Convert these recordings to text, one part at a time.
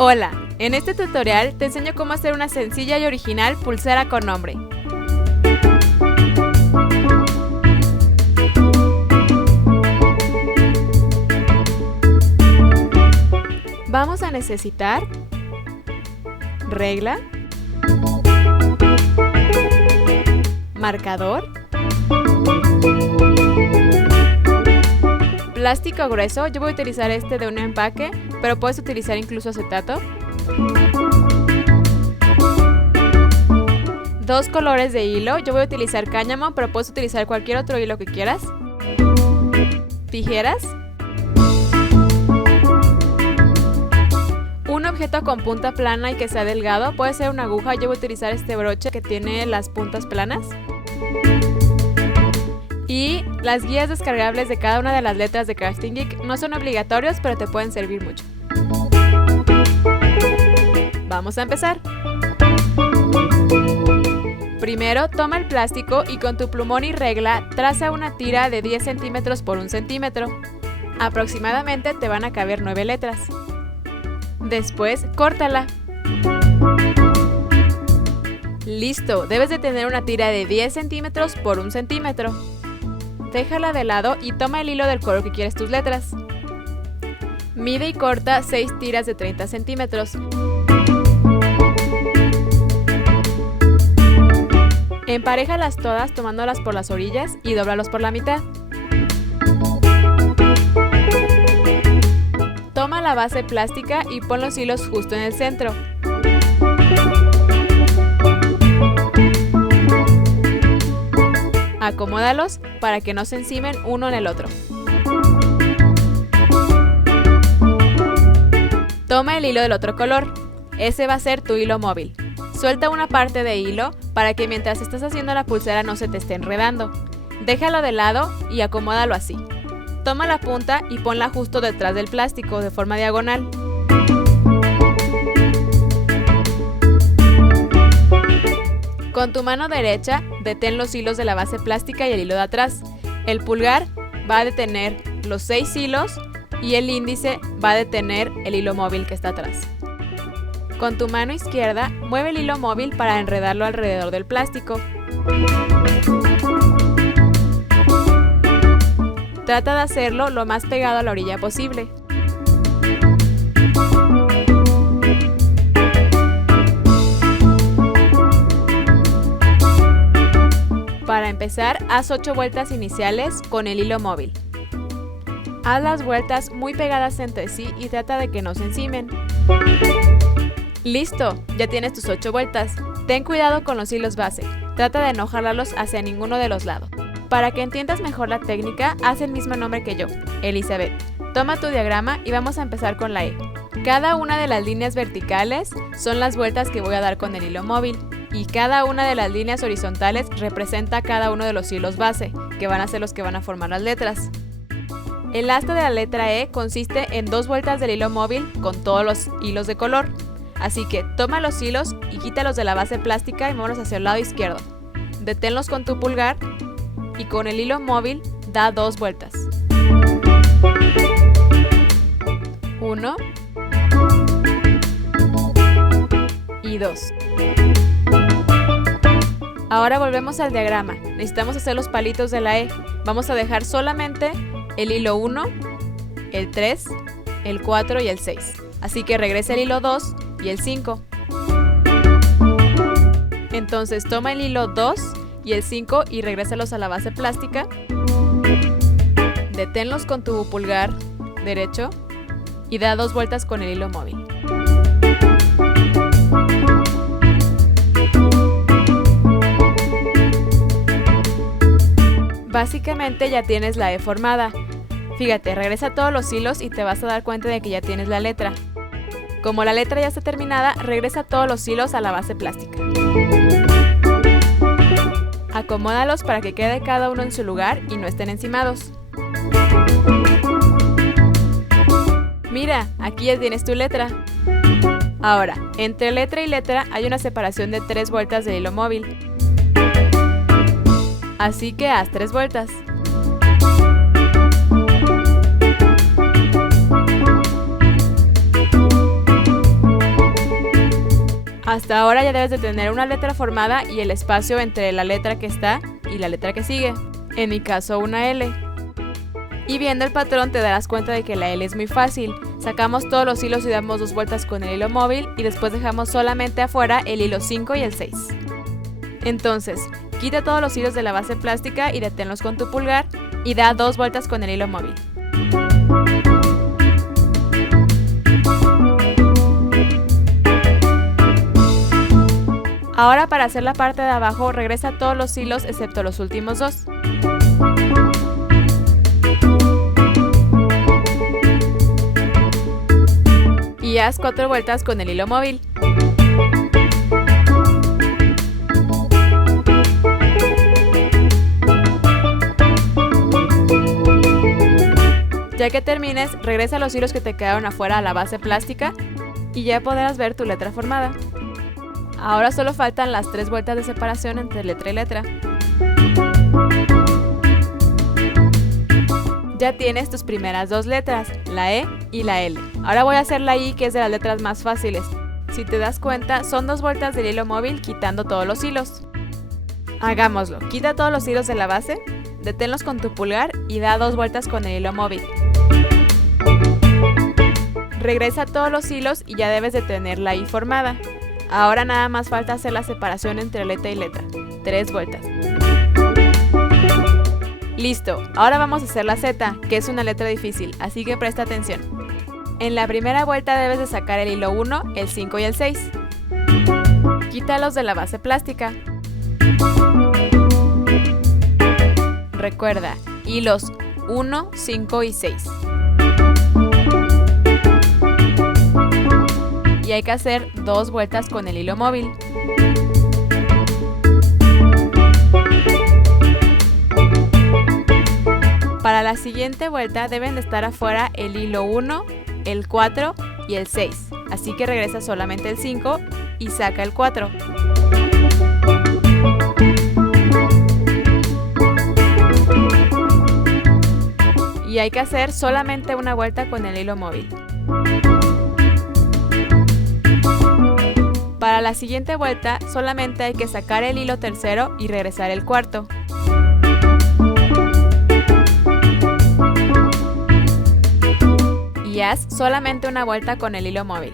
Hola, en este tutorial te enseño cómo hacer una sencilla y original pulsera con nombre. Vamos a necesitar regla, marcador, plástico grueso. Yo voy a utilizar este de un empaque, pero puedes utilizar incluso acetato. 2 colores de hilo. Yo voy a utilizar cáñamo, pero puedes utilizar cualquier otro hilo que quieras. Tijeras. Un objeto con punta plana y que sea delgado. Puede ser una aguja. Yo voy a utilizar este broche que tiene las puntas planas. Y las guías descargables de cada una de las letras de Crafting Geek no son obligatorios, pero te pueden servir mucho. Vamos a empezar. Primero, toma el plástico y con tu plumón y regla traza una tira de 10 centímetros por 1 centímetro. Aproximadamente te van a caber 9 letras. Después, córtala. Listo, debes de tener una tira de 10 centímetros por 1 centímetro. Déjala de lado y toma el hilo del color que quieres tus letras. Mide y corta 6 tiras de 30 centímetros. Emparéjalas todas tomándolas por las orillas y dóblalos por la mitad. Toma la base plástica y pon los hilos justo en el centro. Acomódalos para que no se encimen uno en el otro. Toma el hilo del otro color. Ese va a ser tu hilo móvil. Suelta una parte de hilo para que mientras estás haciendo la pulsera no se te esté enredando. Déjalo de lado y acomódalo así. Toma la punta y ponla justo detrás del plástico de forma diagonal. Con tu mano derecha, detén los hilos de la base plástica y el hilo de atrás. El pulgar va a detener los 6 hilos y el índice va a detener el hilo móvil que está atrás. Con tu mano izquierda, mueve el hilo móvil para enredarlo alrededor del plástico. Trata de hacerlo lo más pegado a la orilla posible. Para empezar, haz 8 vueltas iniciales con el hilo móvil. Haz las vueltas muy pegadas entre sí y trata de que no se encimen. ¡Listo! Ya tienes tus 8 vueltas. Ten cuidado con los hilos base. Trata de no jalarlos hacia ninguno de los lados. Para que entiendas mejor la técnica, haz el mismo nombre que yo, Elizabeth. Toma tu diagrama y vamos a empezar con la E. Cada una de las líneas verticales son las vueltas que voy a dar con el hilo móvil. Y cada una de las líneas horizontales representa cada uno de los hilos base, que van a ser los que van a formar las letras. El asta de la letra E consiste en 2 vueltas del hilo móvil con todos los hilos de color. Así que toma los hilos y quítalos de la base plástica y muévelos hacia el lado izquierdo. Deténlos con tu pulgar y con el hilo móvil da 2 vueltas. 1 y 2. Ahora volvemos al diagrama. Necesitamos hacer los palitos de la E. Vamos a dejar solamente el hilo 1, el 3, el 4 y el 6. Así que regresa el hilo 2 y el 5. Entonces toma el hilo 2 y el 5 y regrésalos a la base plástica. Deténlos con tu pulgar derecho y da 2 vueltas con el hilo móvil. Básicamente ya tienes la E formada. Fíjate, regresa todos los hilos y te vas a dar cuenta de que ya tienes la letra. Como la letra ya está terminada, regresa todos los hilos a la base plástica. Acomódalos para que quede cada uno en su lugar y no estén encimados. Mira, aquí ya tienes tu letra. Ahora, entre letra y letra hay una separación de 3 vueltas del hilo móvil. Así que haz 3 vueltas. Hasta ahora ya debes de tener una letra formada y el espacio entre la letra que está y la letra que sigue, en mi caso una L. Y viendo el patrón te darás cuenta de que la L es muy fácil. Sacamos todos los hilos y damos 2 vueltas con el hilo móvil y después dejamos solamente afuera el hilo 5 y el 6. Entonces, quita todos los hilos de la base plástica y deténlos con tu pulgar y da 2 vueltas con el hilo móvil. Ahora para hacer la parte de abajo regresa todos los hilos excepto los últimos 2. Y haz 4 vueltas con el hilo móvil. Ya que termines, regresa los hilos que te quedaron afuera a la base plástica y ya podrás ver tu letra formada. Ahora solo faltan las 3 vueltas de separación entre letra y letra. Ya tienes tus primeras 2 letras, la E y la L. Ahora voy a hacer la I, que es de las letras más fáciles. Si te das cuenta, son 2 vueltas del hilo móvil quitando todos los hilos. Hagámoslo. Quita todos los hilos de la base, deténlos con tu pulgar y da 2 vueltas con el hilo móvil. Regresa todos los hilos y ya debes de tener la I formada. Ahora nada más falta hacer la separación entre letra y letra. 3 vueltas. Listo, ahora vamos a hacer la Z, que es una letra difícil, así que presta atención. En la primera vuelta debes de sacar el hilo 1, el 5 y el 6. Quítalos de la base plástica. Recuerda, hilos 1, 5 y 6. Y hay que hacer 2 vueltas con el hilo móvil. Para la siguiente vuelta deben de estar afuera el hilo 1, el 4 y el 6, así que regresa solamente el 5 y saca el 4. Y hay que hacer solamente una vuelta con el hilo móvil. Para la siguiente vuelta solamente hay que sacar el hilo tercero y regresar el cuarto. Y haz solamente una vuelta con el hilo móvil.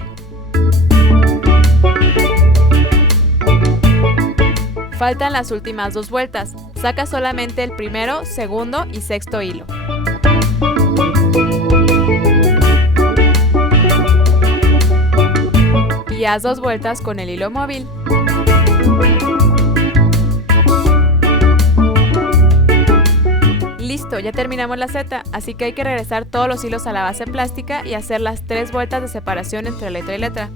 Faltan las últimas 2 vueltas. Saca solamente el primero, segundo y sexto hilo. Y haz 2 vueltas con el hilo móvil. Listo, ya terminamos la Z, así que hay que regresar todos los hilos a la base plástica y hacer las 3 vueltas de separación entre letra y letra.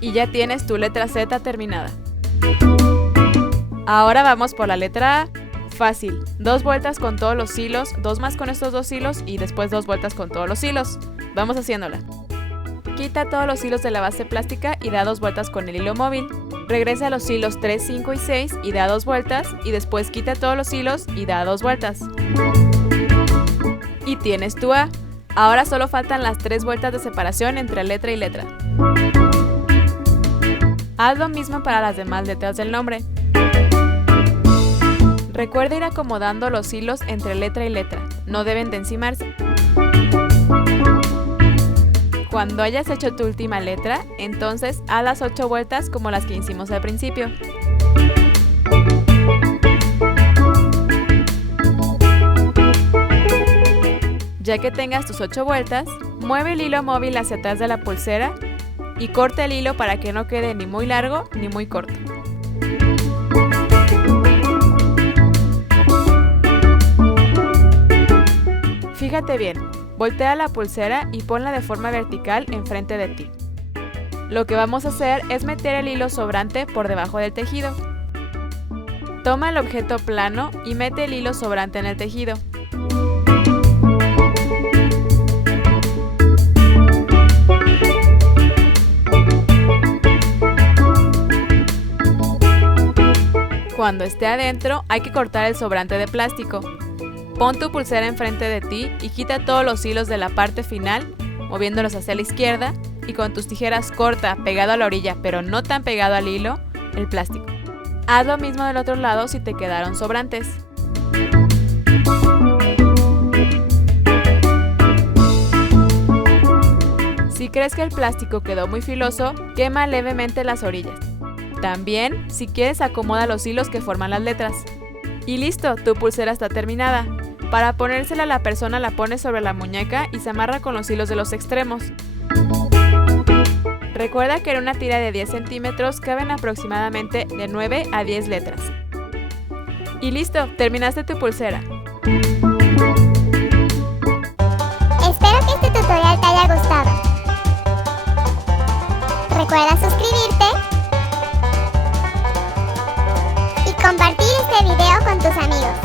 Y ya tienes tu letra Z terminada. Ahora vamos por la letra A. Fácil, 2 vueltas con todos los hilos, 2 más con estos 2 hilos y después 2 vueltas con todos los hilos. Vamos haciéndola. Quita todos los hilos de la base plástica y da 2 vueltas con el hilo móvil. Regresa a los hilos 3, 5 y 6 y da 2 vueltas y después quita todos los hilos y da 2 vueltas. Y tienes tu A. Ahora solo faltan las 3 vueltas de separación entre letra y letra. Haz lo mismo para las demás letras del nombre. Recuerda ir acomodando los hilos entre letra y letra, no deben de encimarse. Cuando hayas hecho tu última letra, entonces haz las 8 vueltas como las que hicimos al principio. Ya que tengas tus 8 vueltas, mueve el hilo móvil hacia atrás de la pulsera y corta el hilo para que no quede ni muy largo ni muy corto. Fíjate bien, voltea la pulsera y ponla de forma vertical enfrente de ti. Lo que vamos a hacer es meter el hilo sobrante por debajo del tejido. Toma el objeto plano y mete el hilo sobrante en el tejido. Cuando esté adentro, hay que cortar el sobrante de plástico. Pon tu pulsera enfrente de ti y quita todos los hilos de la parte final moviéndolos hacia la izquierda, y con tus tijeras corta, pegado a la orilla, pero no tan pegado al hilo, el plástico. Haz lo mismo del otro lado si te quedaron sobrantes. Si crees que el plástico quedó muy filoso, quema levemente las orillas. También, si quieres, acomoda los hilos que forman las letras. Y listo, tu pulsera está terminada. Para ponérsela a la persona la pones sobre la muñeca y se amarra con los hilos de los extremos. Recuerda que en una tira de 10 centímetros caben aproximadamente de 9 a 10 letras. Y listo, terminaste tu pulsera. Espero que este tutorial te haya gustado. Recuerda suscribirte y compartir este video con tus amigos.